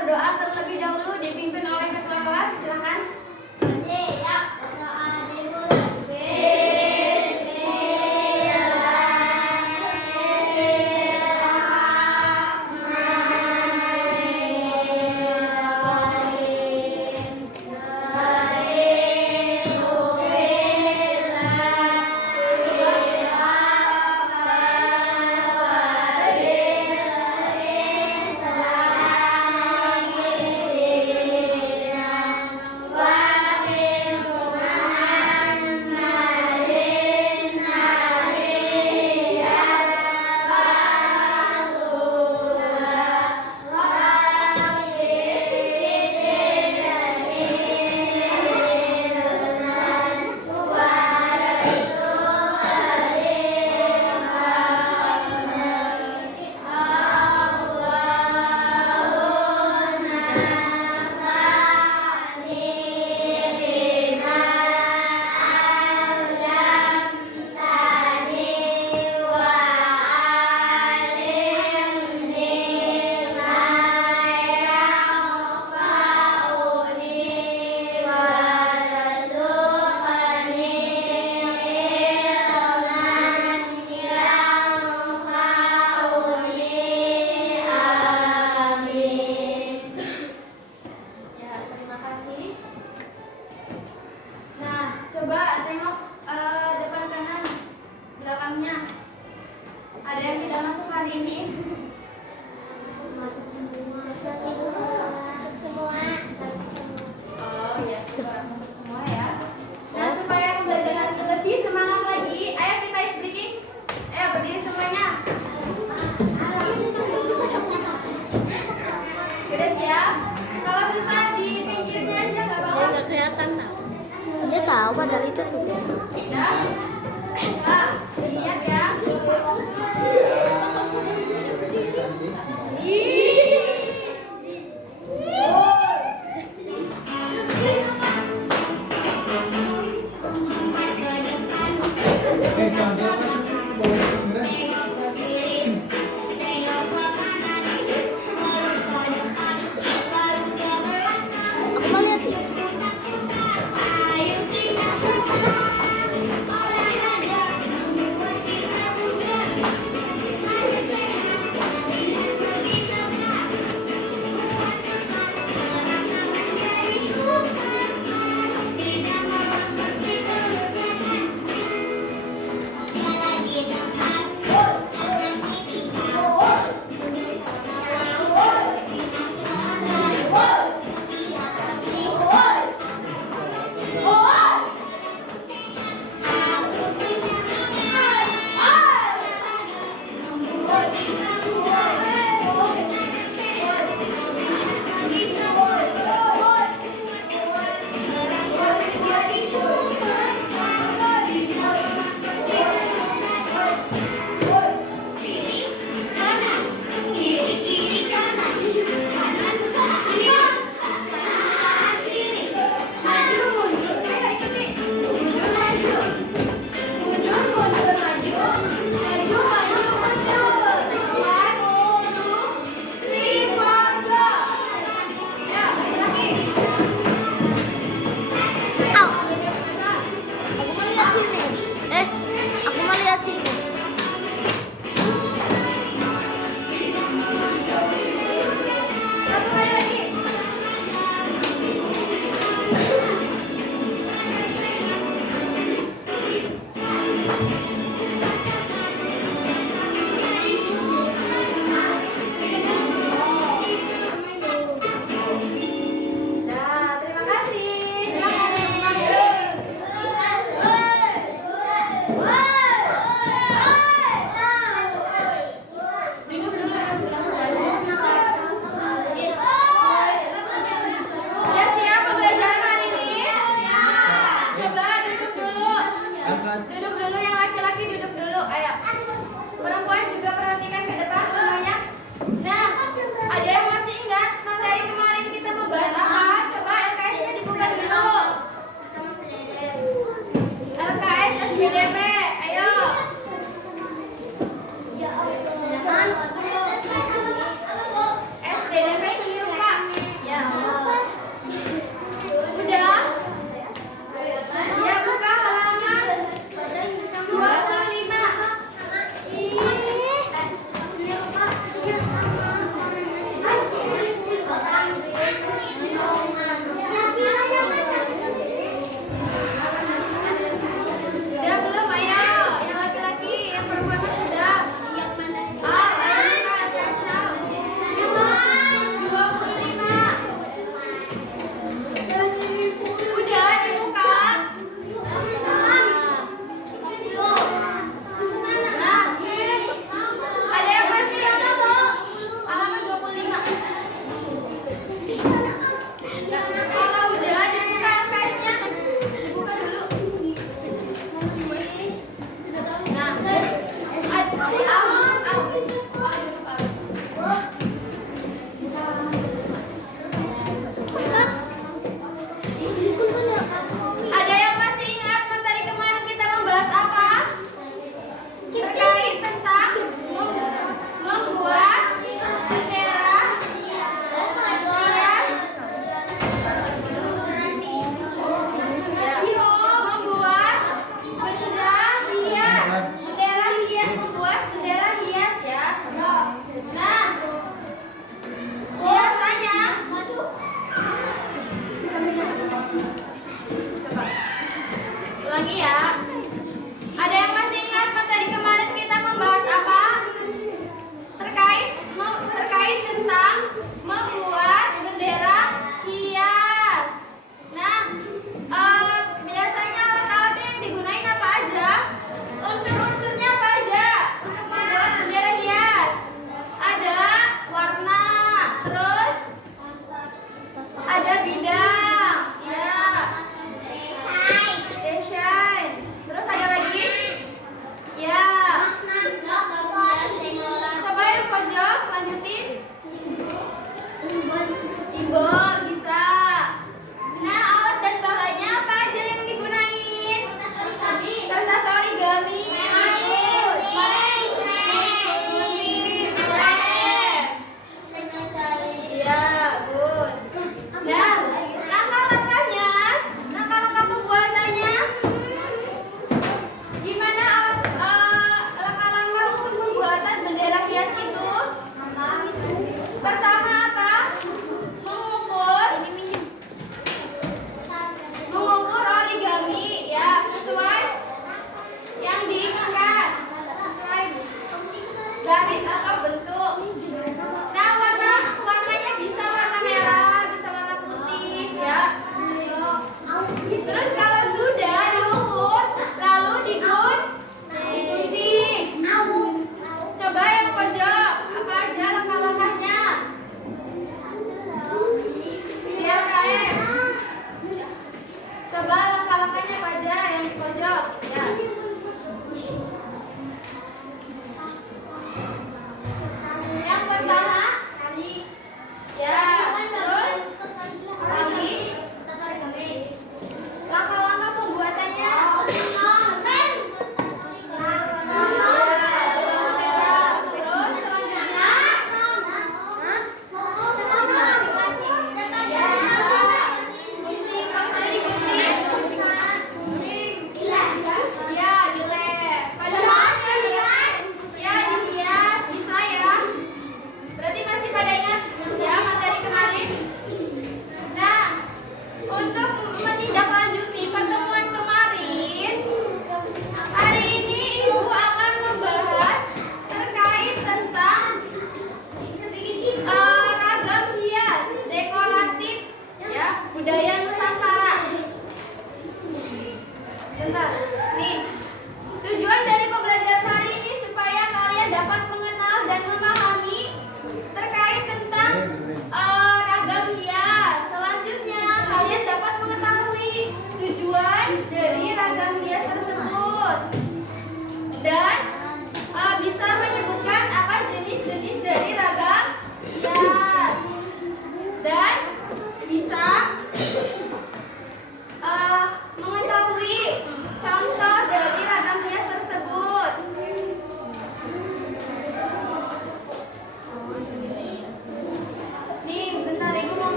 berdoa terlebih dahulu dipimpin oleh ketua kelas. Silakan. Coba tengok depan kanan, belakangnya. Ada yang tidak masuk hari ini? Masuk semua. Oh iya, sekarang masuk semua ya. Nah, supaya pembelajaran lebih semangat lagi, ayo kita ice breaking. Ayo berdiri semuanya. Udah siap? Kalau susah di pinggirnya aja, nggak apa-apa. Nggak kelihatan tau. Dia tahu padahal itu tuh. Udah? Udah siap ya? Aku mau lihat nih.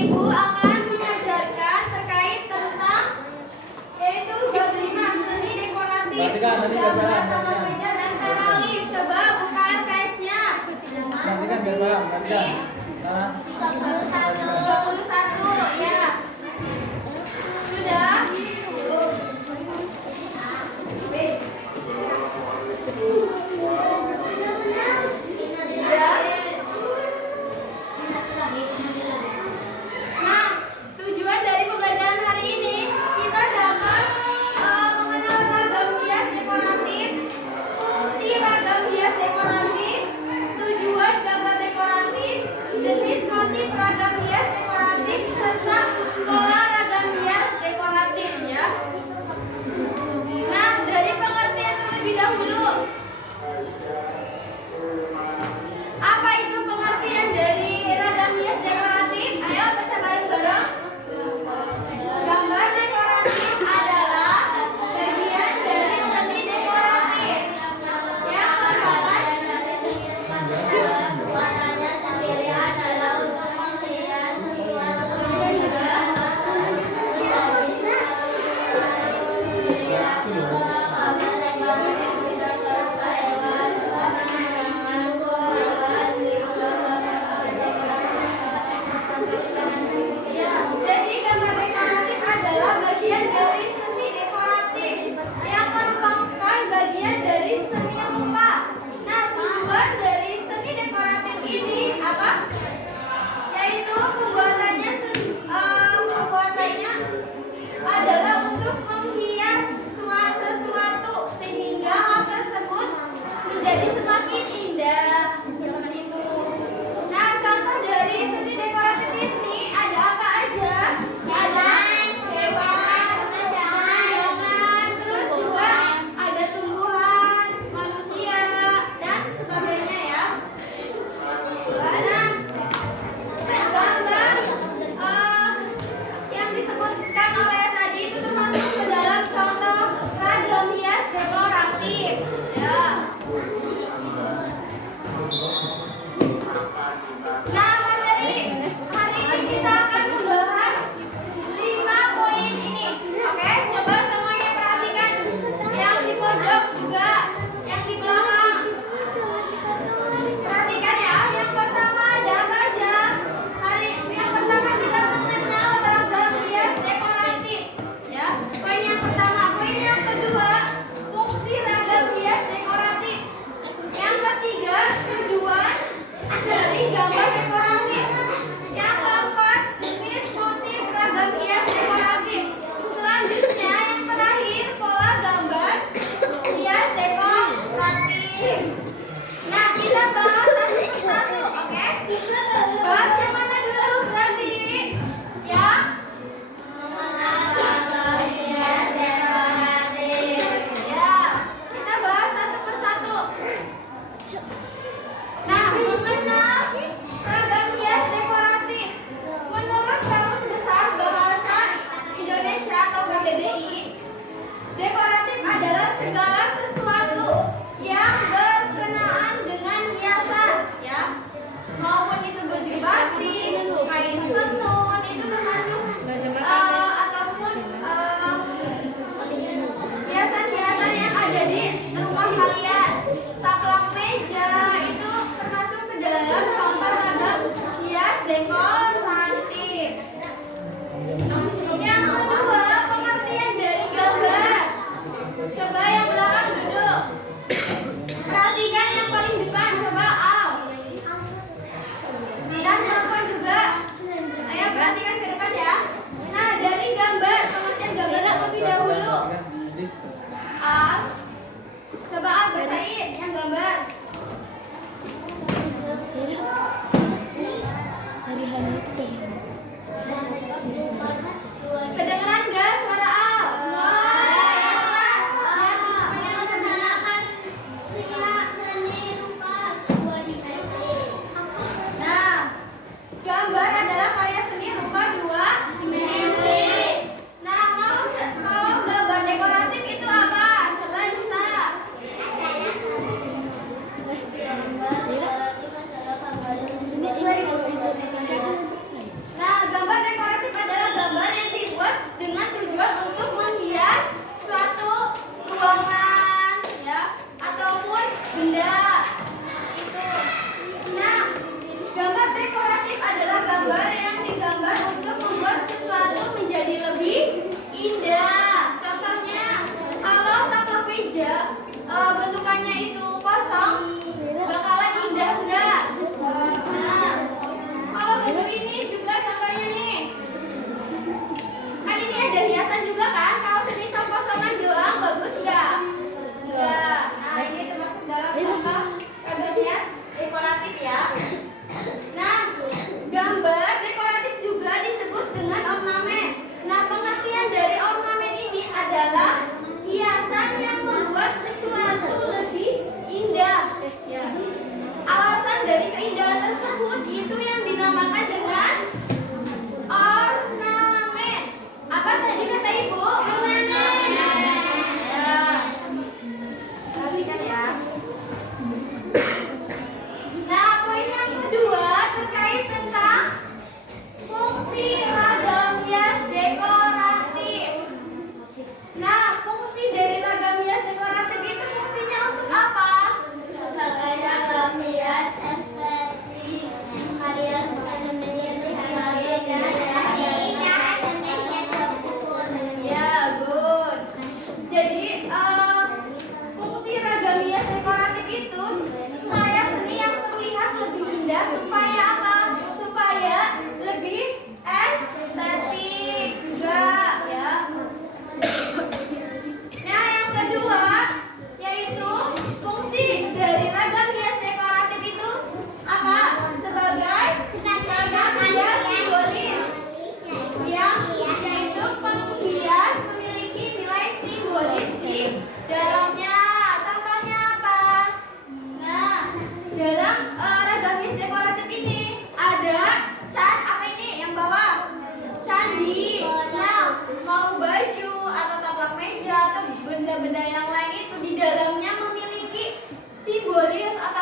Ibu akan mengajarkan terkait tentang yaitu bab 5 seni dekoratif, gambar tanggal meja dan teralis. Coba buka LKS-nya. Gantikan biar paham, gantikan. Nah, 31 ya. Sudah? Nah, tujuan dari pembelajaran hari ini kita dapat mengenal ragam hias dekoratif, fungsi ragam hias dekoratif, tujuan gambar dekoratif, jenis motif ragam hias dekoratif.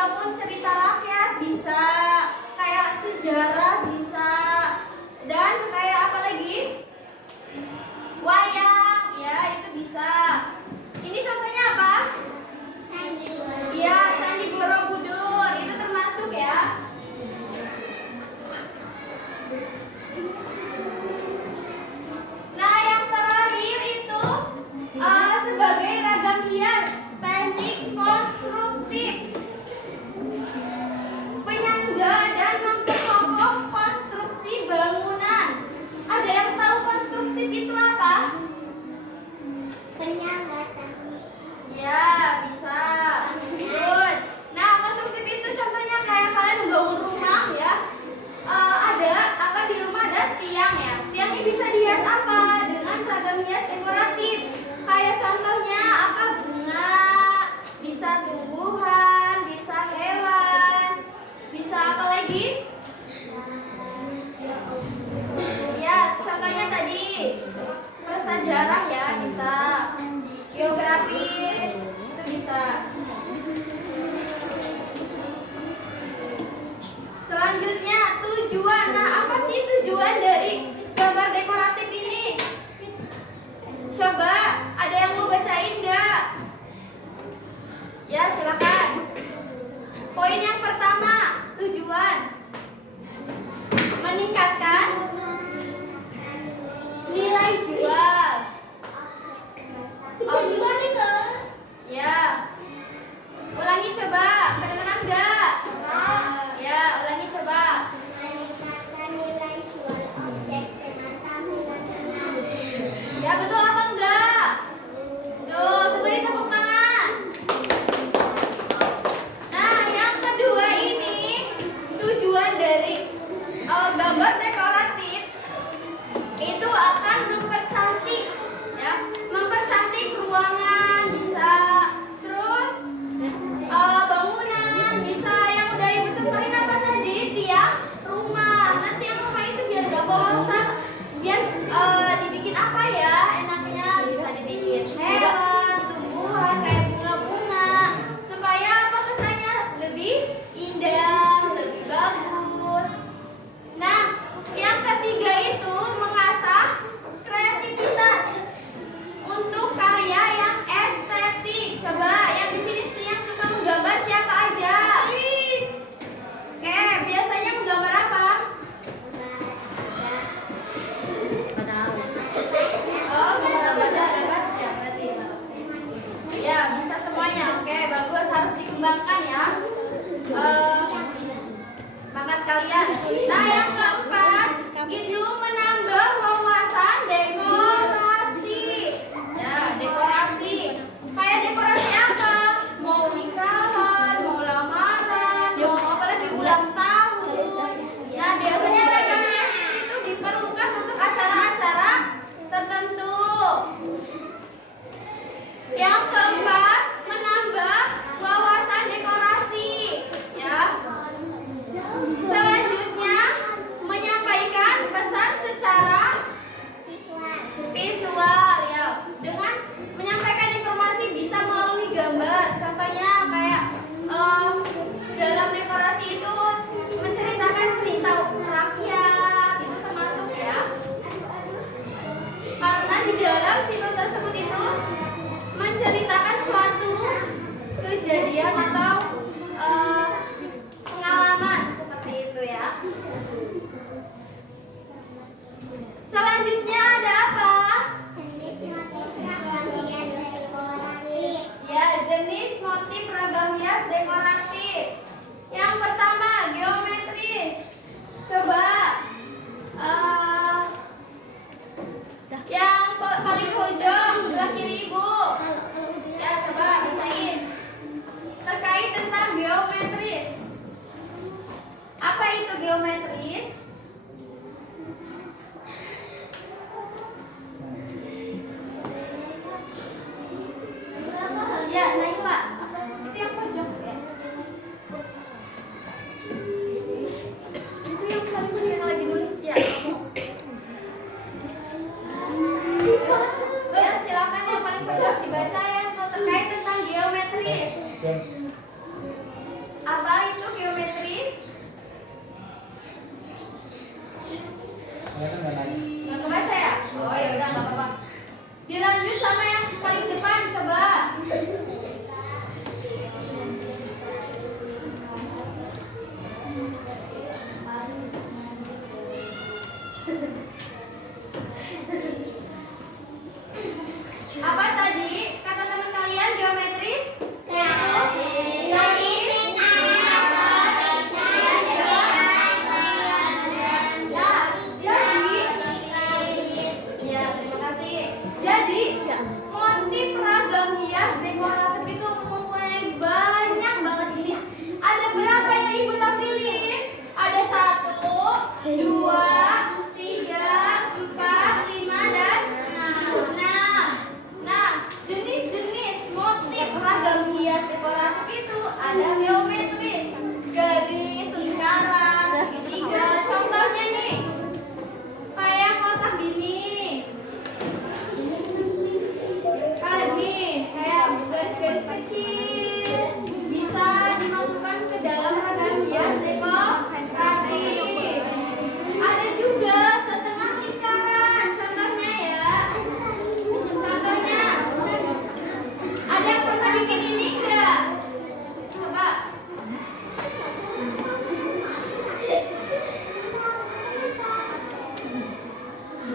ataupun cerita rakyat bisa, kayak sejarah bisa, dan kayak apa lagi? Wayang, ya itu bisa. Ini contohnya apa? Iya, Candi Borobudur itu termasuk ya. Nah, yang terakhir itu sebagai ragam hias, teknik konstruktif, penyangga dan memperkokoh konstruksi bangunan. Ada yang tahu konstruktif itu apa? Penyangga. Ya, bisa. Good. Nah, konstruktif itu contohnya kayak kalian membangun rumah ya. Ada apa di rumah ada tiang ya. Tiang ini bisa dihias apa? Dengan ragam hias dekoratif. Kayak contohnya apa? Bunga, bisa tumbuhan, bisa hewan, bisa apa lagi? Ya, contohnya tadi prasejarah ya, bisa. Geografis itu bisa. Selanjutnya tujuan. Nah, apa sih tujuan dari gambar dekoratif ini? Coba ada yang mau bacain nggak? Ya, silakan. Poin yang pertama, tujuan meningkatkan nilai jual. Ya. Ulangi coba, kedengeran nggak? Ya, ulangi coba. Ya, betul apa enggak? Tuh, beri tepuk tangan. Nah, yang kedua ini tujuan dari gambar dekoratif itu akan mempercantik ya, mempercantik ruangan bisa, terus bangunan bisa. Yang udah ibu contohin apa tadi? Tiang rumah. Nanti yang rumah itu biar gak polosan, biar dibikin apa ya enaknya, bisa dibikin hewan, tumbuhan kayak bunga-bunga, supaya apa kesannya lebih indah, lebih bagus. Nah, yang ketiga itu mengasah kreativitas untuk karya yang estetik. Coba yang di sini sih yang suka menggambar siapa aja? Oke, biasanya menggambar apa? Oh, gambar apa aja? Bebas ya berarti. Ya, bisa semuanya. Oke, bagus, harus dikembangkan ya. Bakat kalian. Nah, yang keempat itu menambah wawasan dekorasi. Ya, dekorasi. Kayak dekorasi apa? Mau nikahan, mau lamaran, mau apa lagi ulang tahun. Nah, biasanya ragam hias itu diperlukan untuk acara-acara tertentu. Yang keempat, menambah wawasan dekorasi. Ya. Selanjutnya, menyampaikan pesan secara visual ya. Dengan menyampaikan informasi bisa melalui gambar. Contohnya kayak dalam dekorasi itu menceritakan cerita rakyat, itu termasuk ya. Karena di dalam simbol tersebut itu menceritakan suatu kejadian atau pengalaman seperti itu ya. Selanjutnya ada apa? Ya, jenis motif ragam hias dekoratif. Yang pertama, geometris. Coba yang paling pojok sebelah kiri ibu. Ya, coba bacain terkait tentang geometris. Apa itu geometris? Ya, Naila. Itu yang pojok ya. Itu yang paling pojok yang lagi nulis ya. Ya, silakan yang paling pojok dibaca yang terkait tentang geometris. Apa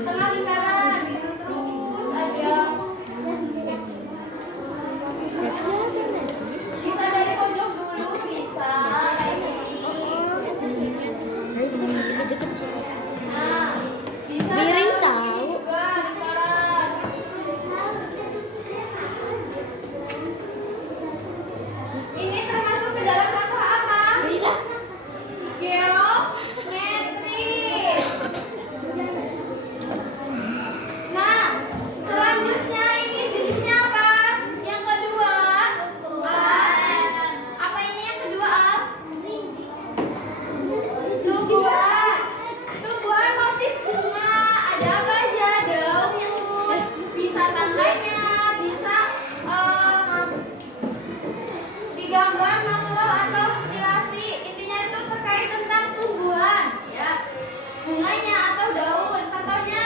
setengah lingkaran gitu terus ada Ya kelihatan Najis. bisa dari pojok dulu bisa kayak gini. Dari deket-deket sini. Nah, bisa Miring dari tahu. sini juga lingkaran. Ini termasuk ke dalam contoh apa? Tidak. Geometri. Nah, selanjutnya ini jenisnya apa? Yang kedua, apa ini yang kedua? Tumbuhan. Tumbuhan motif bunga. Ada apa aja? Daun, bisa tangganya, bisa digambar natural atau stilasi. Intinya itu terkait tentang tumbuhan, ya. Bunganya atau daun. Contohnya,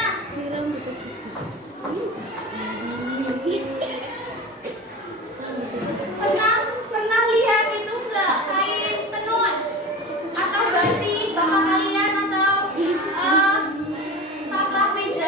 pernah lihat itu enggak kain tenun atau batik bapak kalian atau taplak meja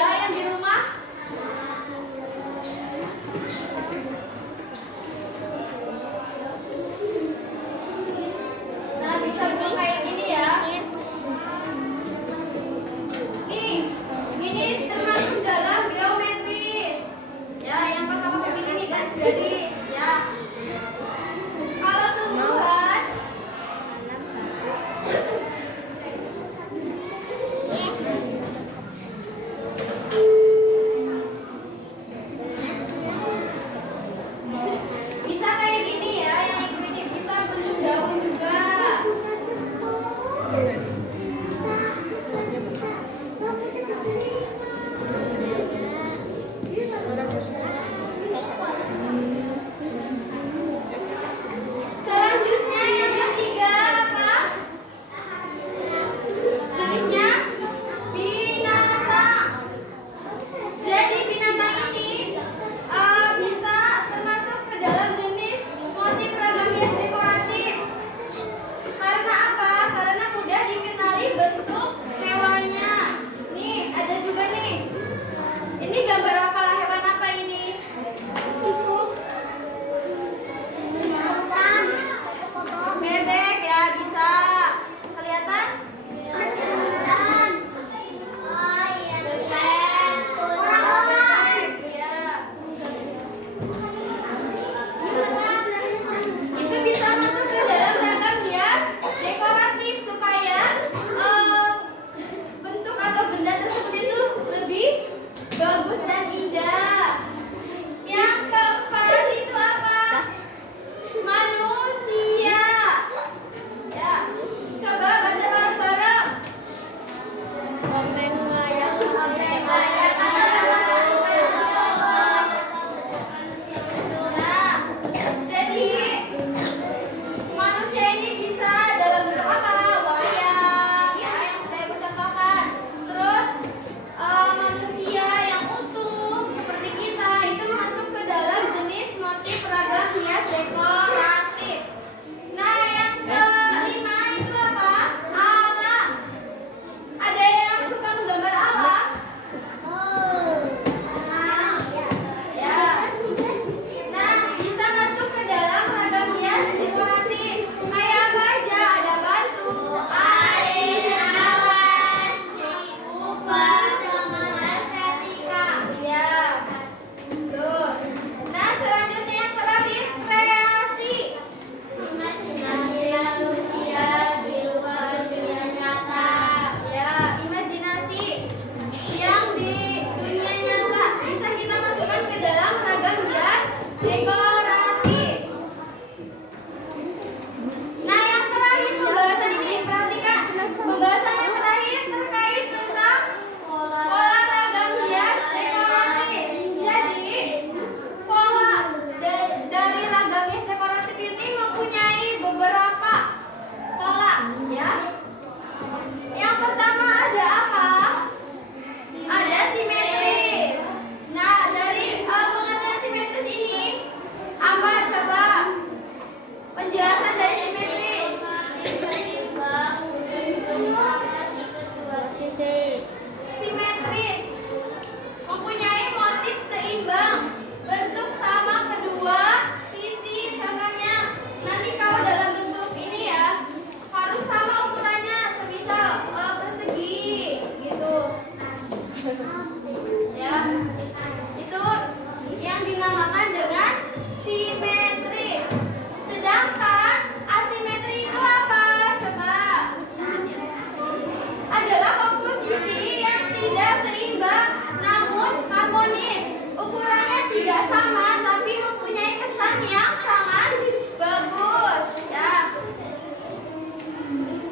seimbang namun harmonis. Ukurannya tidak sama tapi mempunyai kesan yang sangat bagus. Ya.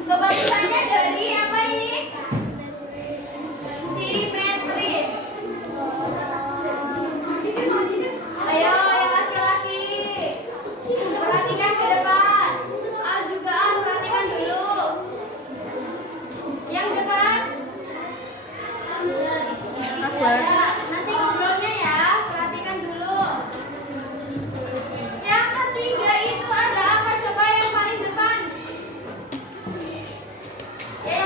Kebagusannya dari apa ini? Simetris. Ayo yang laki-laki. Perhatikan ke depan. Al juga Al perhatikan dulu. Yang depan. Ya, nanti ngobrolnya ya. Perhatikan dulu. Yang ketiga itu ada apa? Coba yang paling depan. Ya,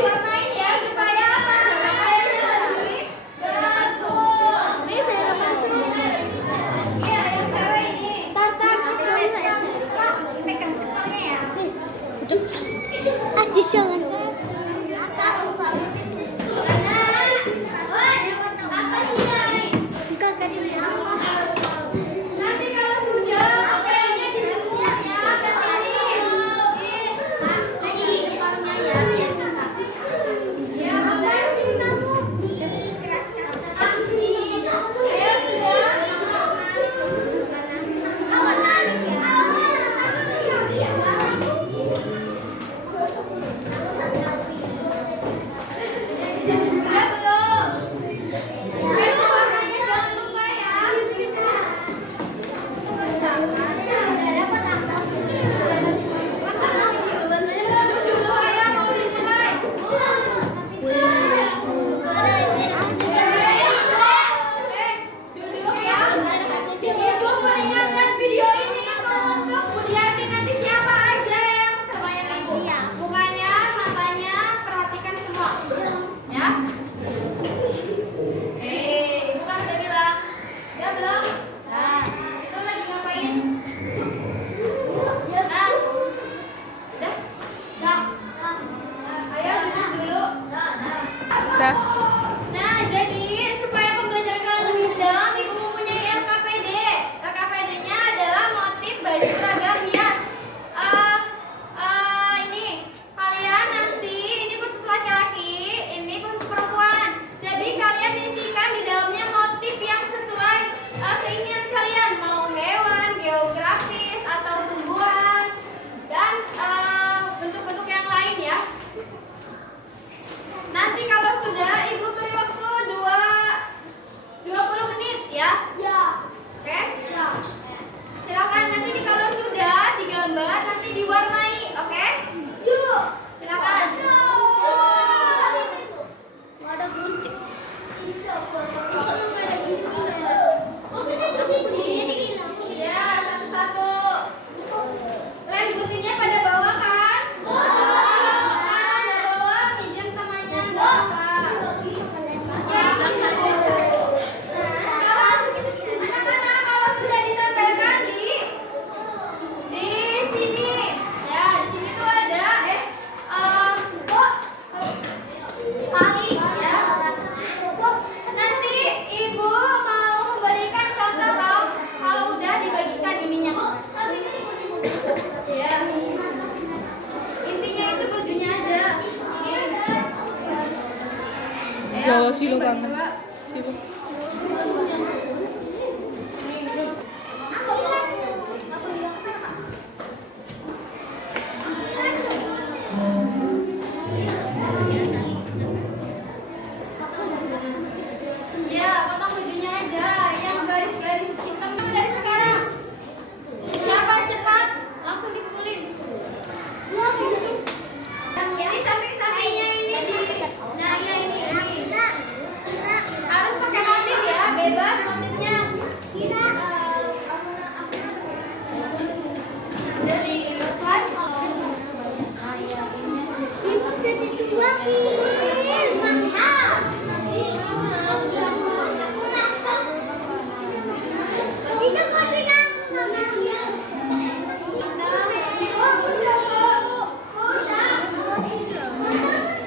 diwarnain ya supaya apa? Ini saya mancung. Iya, yang cewek ini. Yang suka pegang cepelnya ya. Adi jangan. Nanti kalau sudah kayaknya dijemur ya, ke sini. Ya, boleh. Ayo sudah. Belum. Besok warnanya jangan lupa ya. Duduk dulu ayah mau dimulai. Duduk ya. Ibu mengingatkan video ini itu untuk Budiati nanti siapa aja yang sama yang ibu. Mukanya, matanya, perhatikan semua. Ya. Ibu kan udah bilang. Ya belum? Nah, itu lagi ngapain? Nah, udah? Nah, ayo duduk dulu. Nah, jadi supaya pembelajaran kalian lebih mendalam, ibu mempunyai LKPD. LKPD-nya adalah motif baju seragam hias. Ini kalian nanti ini khusus laki-laki, ini khusus perempuan. Jadi kalian isikan di dalamnya motif yang sesuai keinginan kalian, mau hewan, geografis atau tumbuhan dan bentuk-bentuk yang lain ya. Nanti kalau sudah ibu beri waktu 20 menit ya. Ya. Oke? Ya. Silakan nanti kalau sudah digambar nanti diwarnai, oke? Yuk. Silakan. Ada gunting. Ya, satu-satu. Lem guntingnya pada bawah kan? Ada bawah, pinjam temannya enggak apa. Ya, satu-satu. Anak-anak kalau sudah ditempelkan di sini. Ya, di sini tuh ada tali ya. Nanti ibu mau memberikan contoh kalau udah dibagikan ininya. Ya. Intinya itu bajunya aja. Ya, silo bagi kangen. dua. Silo. Ya, potong bajunya aja. Yang garis-garis hitam itu dari sekarang. Siapa cepat langsung dipulin. Ini samping-sampingnya ini di. Nah, iya ini. Harus pakai motif ya, bebas motifnya. Dari depan.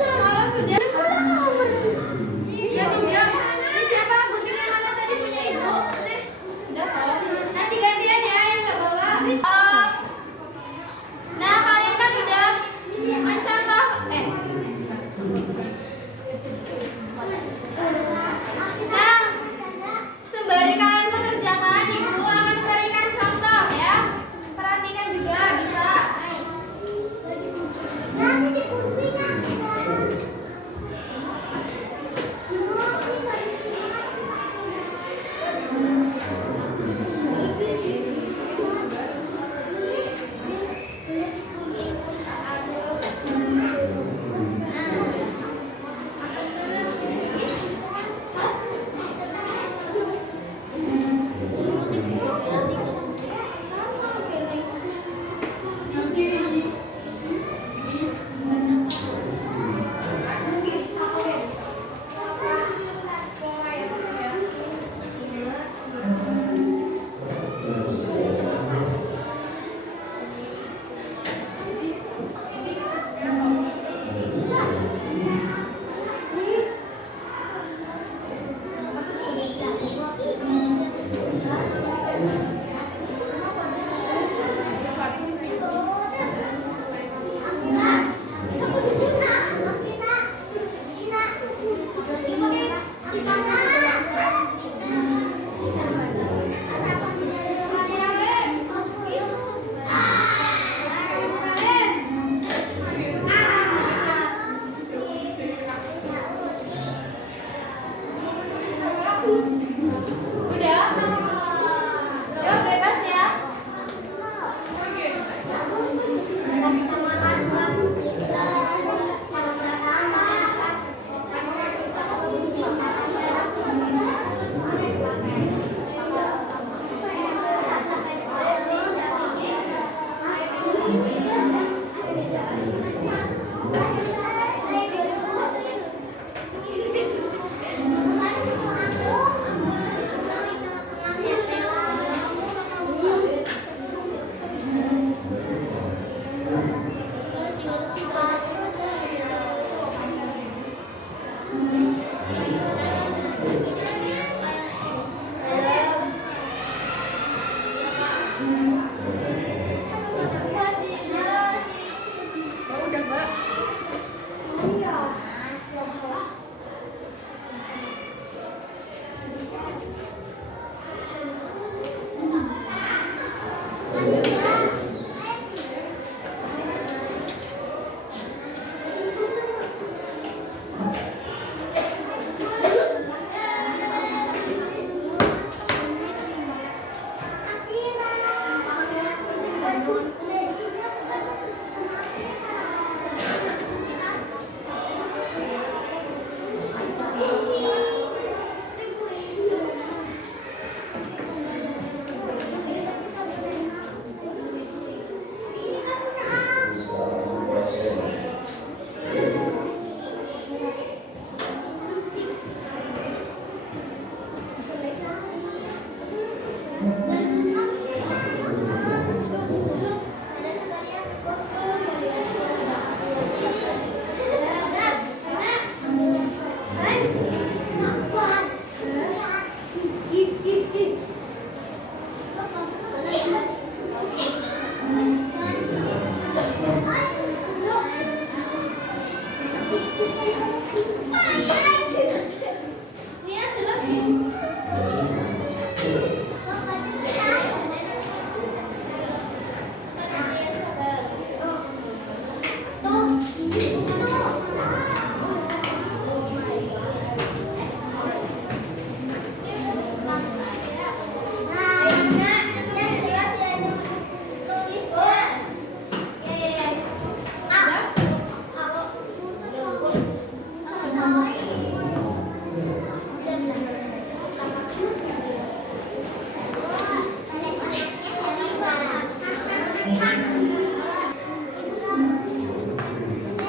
Kalau sudah ya pinjam. Ini siapa guntingnya mana tadi punya ibu? Udah kok. Nanti gantian ya yang nggak bawa. Nah kalian kan udah mencontoh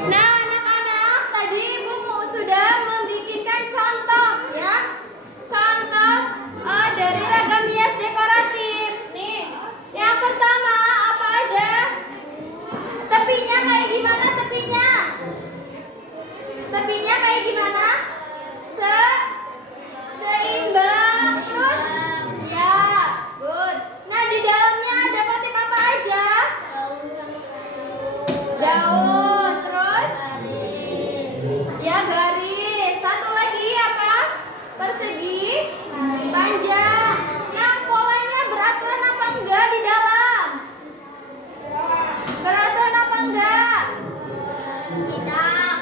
Nah, anak-anak, tadi Ibu sudah membikinkan contoh ya. Contoh dari ragam hias dekoratif. Nih, yang pertama apa aja? Tepinya kayak gimana tepinya? Tepinya kayak gimana? Seimbang. Terus? Ya, good. Nah, di dalamnya ada motif apa aja? Daun, terus ya garis. Satu lagi apa? Persegi, panjang. Nah, polanya beraturan apa enggak di dalam? Beraturan apa enggak? Tidak.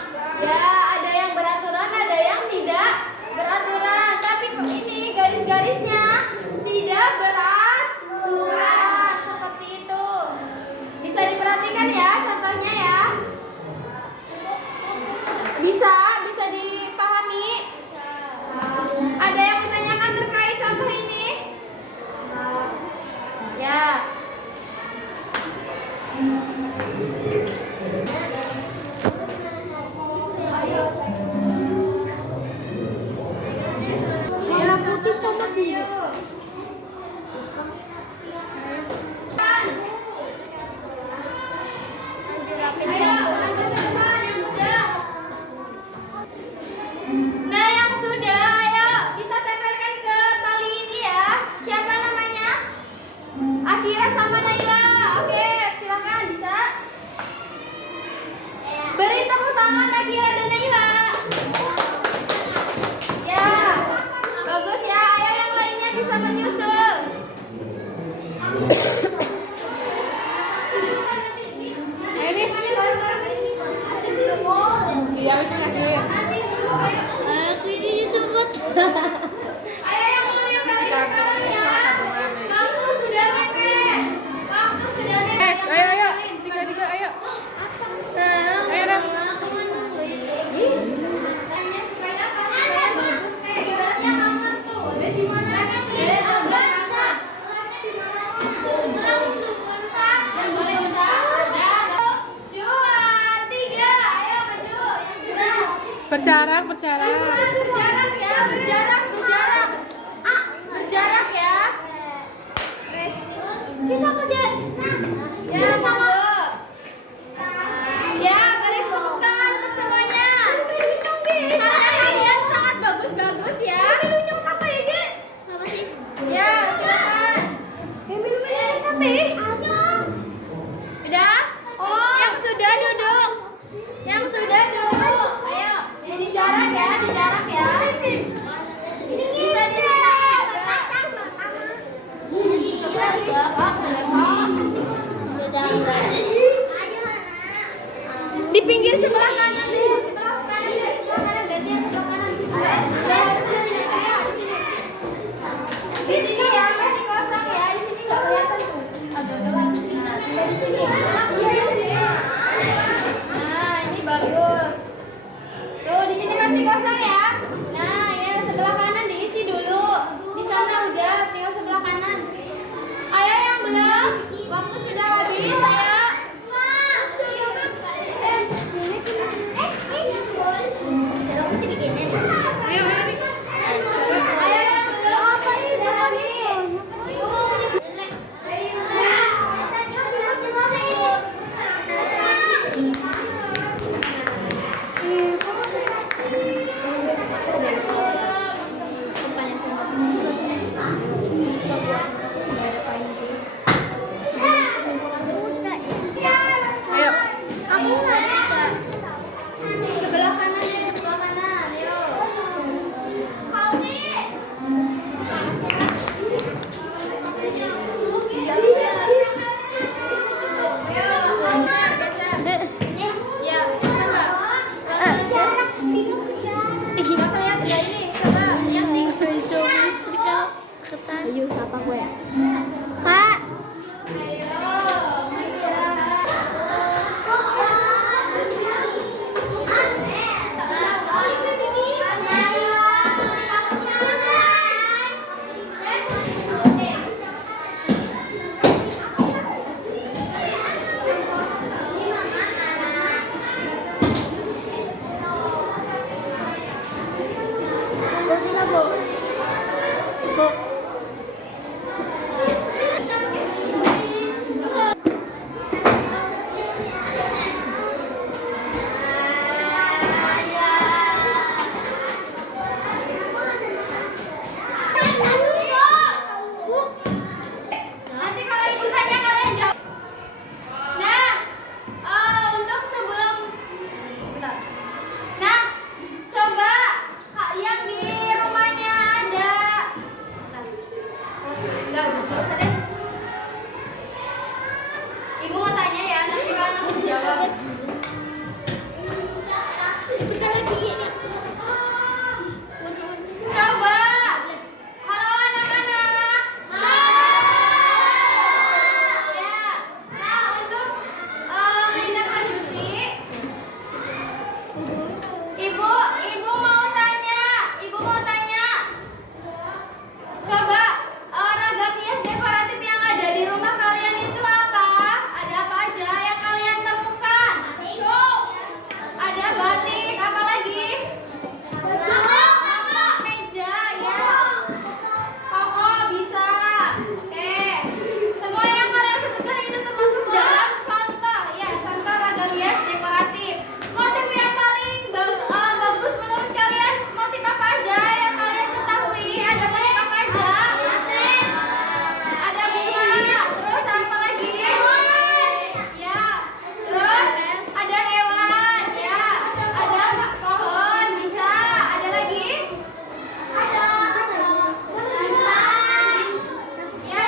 Ya, ada yang beraturan, ada yang tidak beraturan. Tapi kok ini garis-garisnya tidak beraturan seperti itu. Bisa diperhatikan ya contohnya ya. Bisa dipahami? Ada yang menanyakan terkait contoh ini? Ya. Yang putih sama biru. Ayo, lanjut ke depan yang sudah. Nah, yang sudah, ayo bisa tempelkan ke tali ini ya. Siapa namanya? Akira sama Naila. Oke, silakan bisa. Beri tepuk tangan Akira dan Naila. Ya, bagus ya. Ayo yang lainnya bisa menyusul. Iya, itu terakhir. Aku ini cepet. Ayo yang mulia balik sekarang ya. Waktu sudah mepet. Waktu sudah mepet. Ayo. Tiga, ayo. Ayo, Raf. Tanya supaya apa? Supaya bagus kayak ibaratnya kamar tuh. Di mana? Agak bisa. Yang boleh bisa. Satu, dua, tiga. Ayo maju. Yang sudah. Berjarak. Berjarak ya, berjarak. Berjarak ya. Kisah kerja. Ya, sama. Ya, beri tepuk tangan untuk semuanya. Karena kalian sangat bagus-bagus ya. Ya, silakan. Udah? Oh, yang sudah duduk. Ayo, dijarak ya. Bisa dijarak. kosong ya. Nah, ya sebelah kanan diisi dulu. Di sana udah, tinggal sebelah kanan. Ayo yang belum, waktu sudah habis ya. Ayo yang belum, waktu sudah habis. Ibu mau Ayo. sebelah kanan ya, sebelah kanan. Ayo. Ya, coba. Nggak kelihatan ya ini. Coba yang tinggi. Ayo, siapa gue ya? Kak. Ayo, masyarakat. Posisi Bu. Bu. Nanti kalau ibu tanya kalian jawab. Nah, untuk sebelum bentar. Nah, coba yang di rumahnya ada. Bentar. Enggak usah deh. Ibu mau tanya ya, nanti kalian langsung jawab. Coba. Halo anak-anak. Ya. Nah, untuk menindaklanjuti, Ibu mau tanya. Coba ragam hias dekoratif yang ada di rumah kalian itu apa? Ada apa aja yang kalian temukan? Ada batik, apa lagi? Meja, ya. Koko bisa. Oke. Semua yang kalian sebutkan itu termasuk dalam contoh, ya, contoh ragam hias dekoratif. Motif yang paling bagus menurut kalian, motif apa aja yang kalian ketahui? Ada motif apa aja? Ada bunga. Terus apa lagi? Ya. Terus ada hewan, ya. Ada pohon, bisa. Ada lagi? Ya,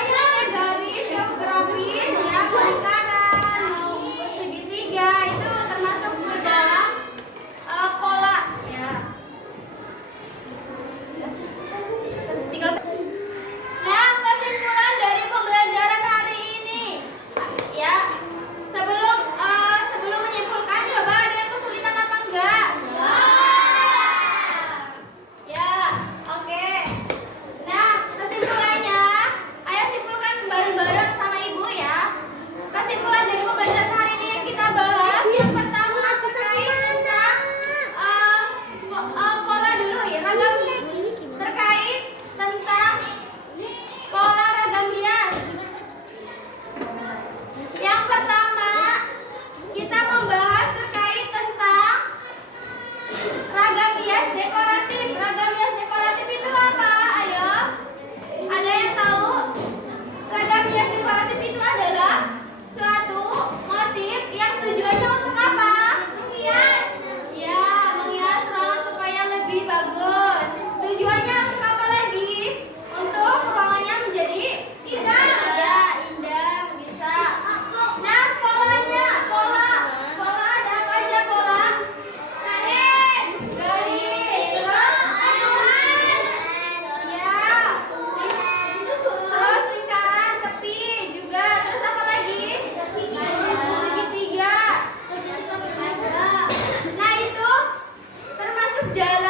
garis, geografis, ya, lingkaran, mau segitiga, itu termasuk ke dalam pola, ya. Tinggal. Nah, kesimpulan dari pembelajaran hari ini, ya. Sebelum menyimpulkan, coba ada yang kesulitan apa enggak? Ya, oke. Nah, kesimpulannya, ayo simpulkan bareng-bareng sama ibu ya. Kesimpulan dari pembelajaran hari ini yang kita bahas, yang pertama terkait tentang pola dulu ya, ragam terkait tentang pola ragam hias. Yang pertama, kita membahas terkait tentang ragam hias dekoratif. Ragam hias dekoratif itu apa? Ayo. Ada yang tahu? Ragam hias dekoratif itu adalah suatu motif yang tujuannya untuk apa? Menghias. Ya, menghias ruangan supaya lebih bagus. Tujuannya untuk apa lagi? Untuk ruangannya menjadi indah. Ya, indah, bisa. Nah, polanya, pola ada apa aja pola? Garis, terus ya, terus lingkaran, tepi juga, terus apa lagi? Segitiga. Nah, itu termasuk jalan